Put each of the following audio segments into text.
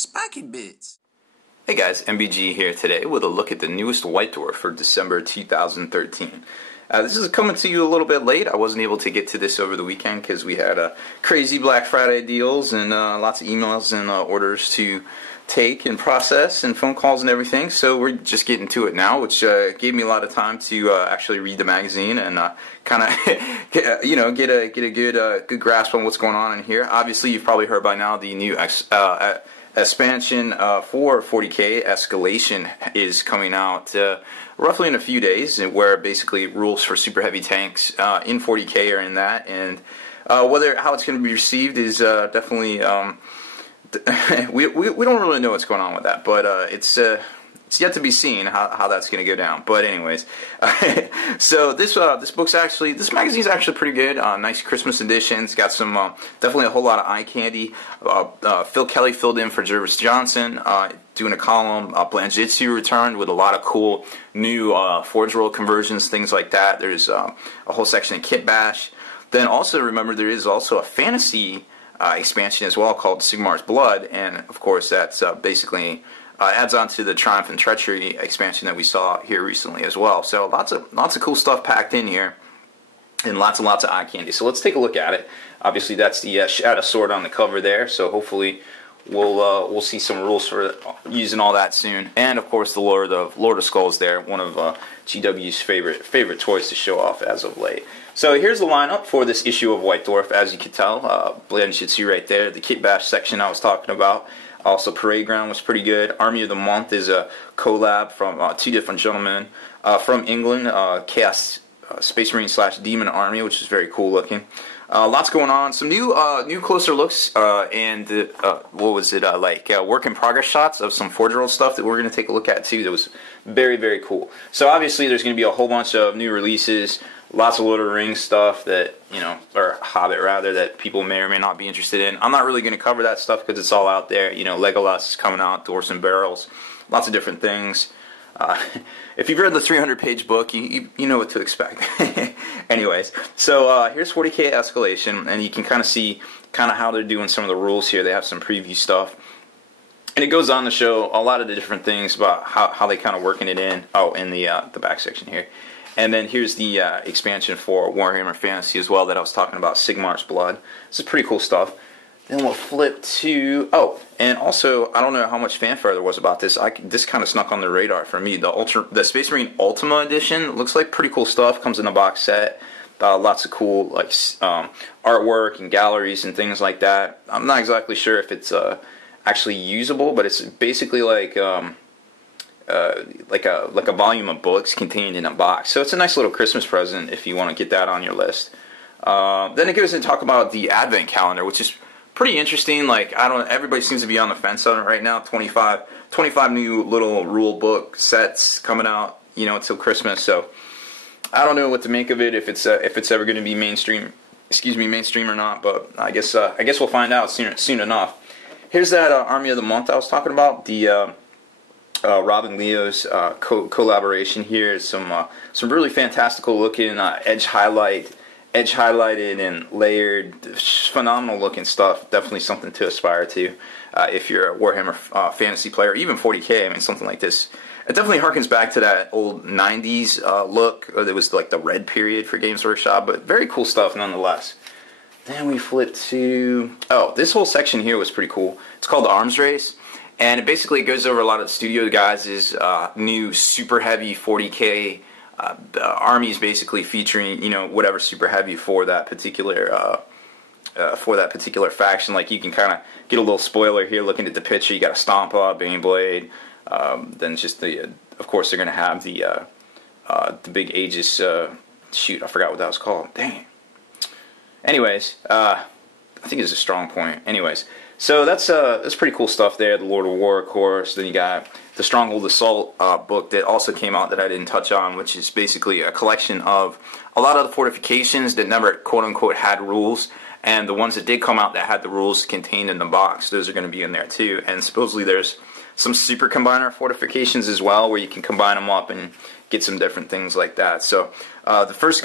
Spiky Bits. Hey guys, MBG here today with a look at the newest White Dwarf for December 2013. This is coming to you a little bit late. I wasn't able to get to this over the weekend because we had crazy Black Friday deals and lots of emails and orders to take and process and phone calls and everything. So we're just getting to it now, which gave me a lot of time to actually read the magazine and kind of get a good grasp on what's going on in here. Obviously, you've probably heard by now the new expansion for 40K, Escalation, is coming out roughly in a few days, where basically rules for super heavy tanks in 40K are in that, and how it's going to be received is definitely we don't really know what's going on with that, but it's yet to be seen how that's going to go down. But anyways, so this magazine's actually pretty good. Nice Christmas edition. It's got some definitely a whole lot of eye candy. Phil Kelly filled in for Jervis Johnson, doing a column. Blanjitsu returned with a lot of cool new Forge World conversions, things like that. There's a whole section of Kit Bash. Then also remember there is also a fantasy expansion as well called Sigmar's Blood, and of course that's basically adds on to the Triumph and Treachery expansion that we saw here recently as well. So lots of cool stuff packed in here, and lots of eye candy. So let's take a look at it. Obviously that's the Shadow Sword on the cover there. So hopefully we'll see some rules for using all that soon. And of course the Lord of Skulls there, one of GW's favorite toys to show off as of late. So here's the lineup for this issue of White Dwarf. As you can tell, Blanjitsu right there, the Kit Bash section I was talking about. Also, Parade Ground was pretty good. Army of the Month is a collab from two different gentlemen from England, Chaos Space Marine / Demon Army, which is very cool looking. Lots going on. Some new closer looks and what was it work in progress shots of some Forge World stuff that we're going to take a look at too. That was very cool. So obviously, there's going to be a whole bunch of new releases. Lots of Lord of the Rings stuff that, or Hobbit rather, that people may or may not be interested in. I'm not really going to cover that stuff because it's all out there. Legolas is coming out, Dwarfs and Barrels, lots of different things. If you've read the 300-page book, you know what to expect. Anyways, so here's 40K Escalation, and you can kind of see how they're doing some of the rules here. They have some preview stuff. And it goes on to show a lot of the different things about how they kind of working it in. Oh, in the back section here. And then here's the expansion for Warhammer Fantasy as well that I was talking about, Sigmar's Blood. This is pretty cool stuff. Then we'll flip to... Oh, and also, I don't know how much fanfare there was about this. This kind of snuck on the radar for me. The Space Marine Ultima Edition looks like pretty cool stuff. Comes in a box set. Lots of cool artwork and galleries and things like that. I'm not exactly sure if it's actually usable, but it's basically like a volume of books contained in a box. So it's a nice little Christmas present if you want to get that on your list. Then it goes into talk about the Advent calendar, which is pretty interesting. Everybody seems to be on the fence on it right now. 25 new little rule book sets coming out, until Christmas. So I don't know what to make of it, if it's ever going to be mainstream or not. But I guess we'll find out soon enough. Here's that Army of the Month I was talking about. The Robin Leo's collaboration here. Some really fantastical looking edge highlighted and layered, phenomenal looking stuff. Definitely something to aspire to if you're a Warhammer fantasy player, even 40K. I mean, something like this. It definitely harkens back to that old 90s look. It was like the red period for Games Workshop, but very cool stuff nonetheless. Then we flip to... Oh, this whole section here was pretty cool. It's called the Arms Race. And it basically goes over a lot of the studio guys' new super heavy 40K armies, basically featuring whatever super heavy for that particular faction. Like, you can kind of get a little spoiler here looking at the picture. You got a Stompa, Baneblade. Then just of course they're gonna have the big Aegis. Shoot, I forgot what that was called. Dang it. Anyways, I think it's a strong point. Anyways. So that's pretty cool stuff there. The Lord of War, of course. Then you got the Stronghold Assault book that also came out that I didn't touch on, which is basically a collection of a lot of the fortifications that never quote-unquote had rules, and the ones that did come out that had the rules contained in the box. Those are going to be in there too. And supposedly there's some super combiner fortifications as well, where you can combine them up and get some different things like that. So the first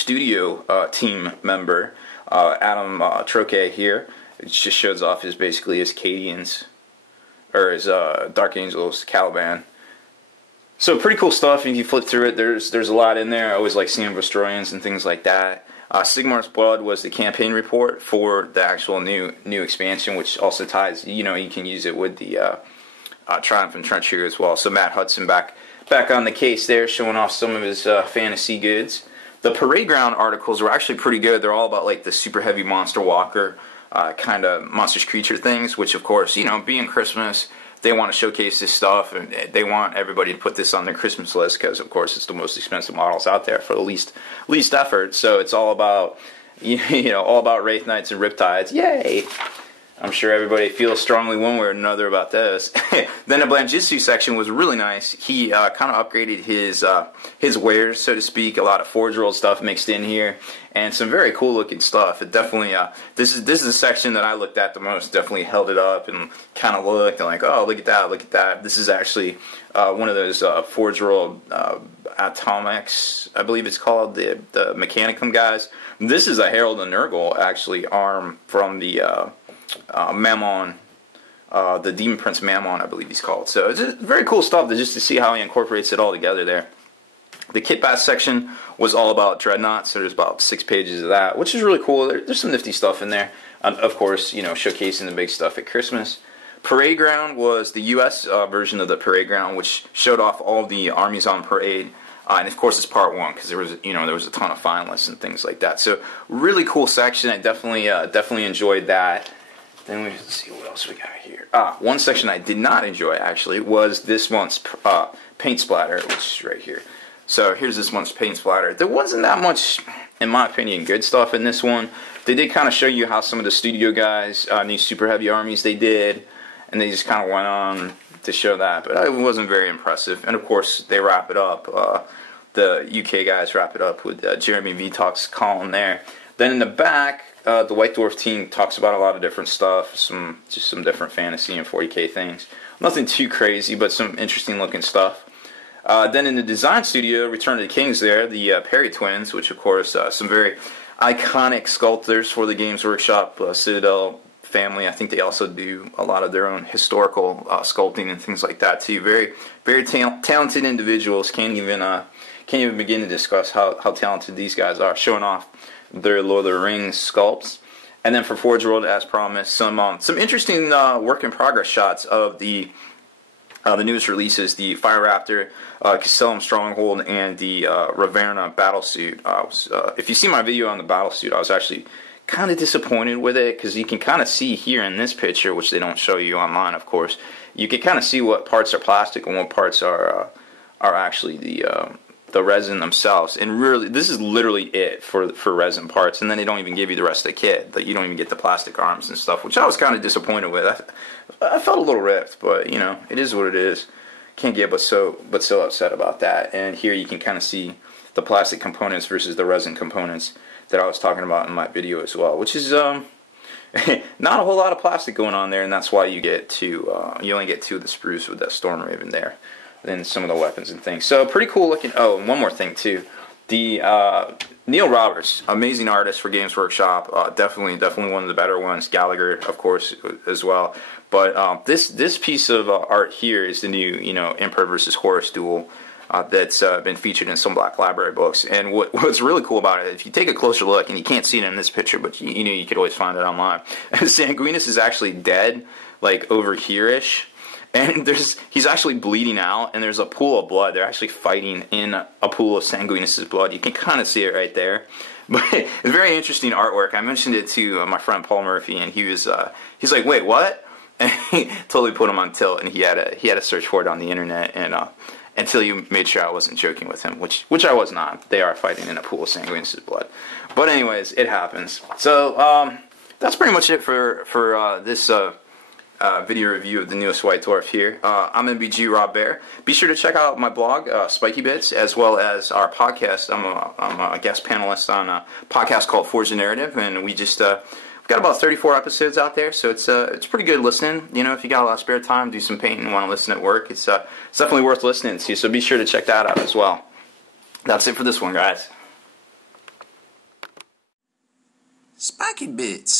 studio team member, Adam Troche here, It just shows off basically his Cadians, or his Dark Angels, Caliban. So pretty cool stuff. If you flip through it, there's a lot in there. I always like seeing Vestroians and things like that. Sigmar's Blood was the campaign report for the actual new expansion, which also ties, you can use it with the Triumph and Trench here as well. So Matt Hudson back on the case there, showing off some of his fantasy goods. The Parade Ground articles were actually pretty good. They're all about like the super heavy Monster Walker kind of monstrous creature things, which of course, being Christmas, they want to showcase this stuff, and they want everybody to put this on their Christmas list because, of course, it's the most expensive models out there for the least effort. So it's all about, all about Wraith Knights and Riptides. Yay! I'm sure everybody feels strongly one way or another about this. Then the Blanjitsu section was really nice. He kind of upgraded his wares, so to speak. A lot of Forge World stuff mixed in here, and some very cool looking stuff. It definitely this is a section that I looked at the most. Definitely held it up and kind of looked and like, oh, look at that. This is actually one of those Forge World Atomics, I believe it's called, the Mechanicum guys. This is a Herald and Nurgle actually arm from the Mammon, the Demon Prince Mammon, I believe he's called. So it's just very cool stuff just to see how he incorporates it all together there. The kit bash section was all about Dreadnought, so there's about 6 pages of that, which is really cool. There's some nifty stuff in there. Of course, showcasing the big stuff at Christmas. Parade Ground was the U.S. Version of the Parade Ground, which showed off all the armies on parade. And of course, it's part 1 because there was a ton of finalists and things like that. So really cool section. I definitely enjoyed that. Then let's see what else we got here. One section I did not enjoy actually was this month's paint splatter, which is right here. So here's this month's paint splatter. There wasn't that much, in my opinion, good stuff in this one. They did kind of show you how some of the studio guys, these super heavy armies they did, and they just kind of went on to show that, but it wasn't very impressive. And of course, they wrap it up. The UK guys wrap it up with Jeremy Vitalk's column there. Then in the back, the White Dwarf team talks about a lot of different stuff, just some different fantasy and 40k things. Nothing too crazy, but some interesting looking stuff. Then in the design studio, Return of the Kings there, the Perry twins, which of course some very iconic sculptors for the Games Workshop Citadel family. I think they also do a lot of their own historical sculpting and things like that too. Very, very talented individuals. Can't even begin to discuss how talented these guys are, showing off their Lord of the Rings sculpts. And then for Forge World, as promised, some interesting work in progress shots of the newest releases: the Fire Raptor, Castellum Stronghold, and the Raverna Battlesuit. If you see my video on the Battlesuit, I was actually kind of disappointed with it because you can kind of see here in this picture, which they don't show you online, of course. You can kind of see what parts are plastic and what parts are actually the resin themselves. And really, this is literally it for resin parts, and then they don't even give you the rest of the kit. Like, you don't even get the plastic arms and stuff, which I was kind of disappointed with. I felt a little ripped, but it is what it is. Can't get but so upset about that. And here you can kind of see the plastic components versus the resin components that I was talking about in my video as well, which is not a whole lot of plastic going on there, and that's why you only get 2 of the sprues with that Stormraven there, and some of the weapons and things. So pretty cool looking. Oh, and one more thing too, the Neil Roberts, amazing artist for Games Workshop, definitely one of the better ones. Gallagher, of course, as well. But this piece of art here is the new Emperor versus Horus duel. That's been featured in some Black Library books. And what's really cool about it, if you take a closer look, and you can't see it in this picture, but you could always find it online. Sanguinus is actually dead, like over here-ish, and he's actually bleeding out, and there's a pool of blood. They're actually fighting in a pool of Sanguinus' blood. You can kind of see it right there. But it's very interesting artwork. I mentioned it to my friend Paul Murphy, and he's like, wait, what? And he totally put him on tilt, and he had to search for it on the internet, and until you made sure I wasn't joking with him, which I was not. They are fighting in a pool of Sanguinus' blood. But anyways, it happens. So that's pretty much it for this video review of the newest White Dwarf here. I'm MBG Rob Bear. Be sure to check out my blog, Spiky Bits, as well as our podcast. I'm a guest panelist on a podcast called Forge the Narrative, and we just we've got about 34 episodes out there, so it's pretty good listening. If you got a lot of spare time, do some painting, want to listen at work, it's definitely worth listening to. So be sure to check that out as well. That's it for this one, guys. Spiky Bits.